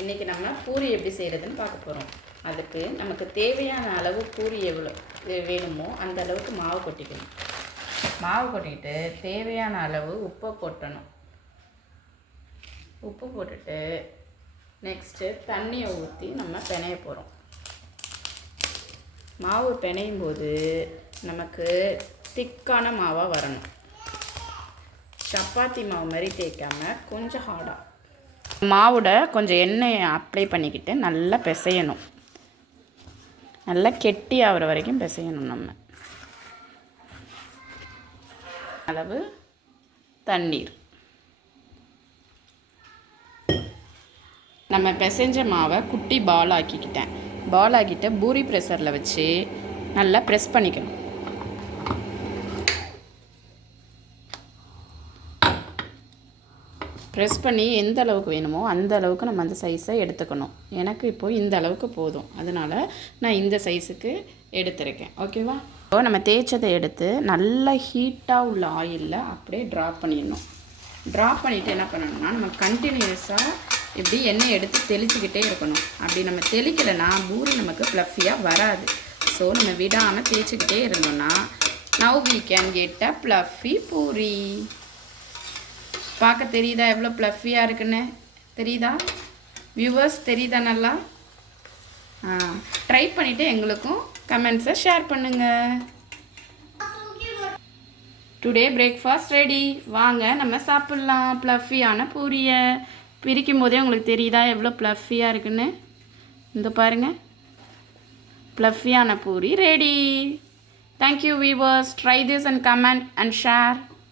இன்றைக்கி நம்ம பூரி எப்படி செய்கிறதுன்னு பார்க்க போகிறோம். அதுக்கு நமக்கு தேவையான அளவு பூரி எவ்வளோ வேணுமோ அந்த அளவுக்கு மாவு கொட்டிக்கணும். மாவு கொட்டிக்கிட்டு தேவையான அளவு உப்பை போட்டணும். உப்பு போட்டுட்டு நெக்ஸ்ட்டு தண்ணியை ஊற்றி நம்ம பிணைய போகிறோம். மாவு பிணையும் போது நமக்கு திக்கான மாவாக வரணும். சப்பாத்தி மாவு மாதிரி தேய்க்காமல் கொஞ்சம் ஹார்டாக மாவோட கொஞ்சம் எண்ணெயை அப்ளை பண்ணிக்கிட்டு நல்லா பிசையணும். நல்லா கெட்டி ஆகிற வரைக்கும் பிசையணும். நம்ம அளவு தண்ணீர் நம்ம பிசைஞ்ச மாவை குட்டி பால் ஆக்கிட்டு பூரி ப்ரெஷரில் வச்சு நல்லா ப்ரெஸ் பண்ணிக்கணும். ப்ரெஸ் பண்ணி எந்த அளவுக்கு வேணுமோ அந்த அளவுக்கு நம்ம அந்த சைஸை எடுத்துக்கணும். எனக்கு இப்போது இந்த அளவுக்கு போதும், அதனால் நான் இந்த சைஸுக்கு எடுத்துருக்கேன். ஓகேவா? இப்போ நம்ம தேய்ச்சதை எடுத்து நல்லா ஹீட்டாக உள்ள ஆயிலில் அப்படியே ட்ராப் பண்ணிடணும். ட்ராப் பண்ணிவிட்டு என்ன பண்ணணும்னா நம்ம கண்டினியூஸாக இப்படி எண்ணெய் எடுத்து தெளிச்சிக்கிட்டே இருக்கணும். அப்படி நம்ம தெளிக்கலைன்னா பூரி நமக்கு ஃப்ளஃபியாக வராது. ஸோ நம்ம விடாமல் தேய்ச்சிக்கிட்டே இருந்தோம்னா now we can get a fluffy puri. பார்க்க தெரியுதா எவ்வளோ ப்ளஃபியாக இருக்குன்னு? தெரியுதா வியூவர்ஸ்? தெரியுதா நல்லா? ட்ரை பண்ணிவிட்டு எங்களுக்கும் கமெண்ட்ஸை ஷேர் பண்ணுங்கள். Today breakfast ready. வாங்க நம்ம சாப்பிட்லாம் ப்ளஃபியான பூரியை. பிரிக்கும் போதே உங்களுக்கு தெரியுதா எவ்வளோ ப்ளஃபியாக இருக்குன்னு? இந்த பாருங்கள், ப்ளஃபியான puri ready. Thank you viewers. Try this and comment and share.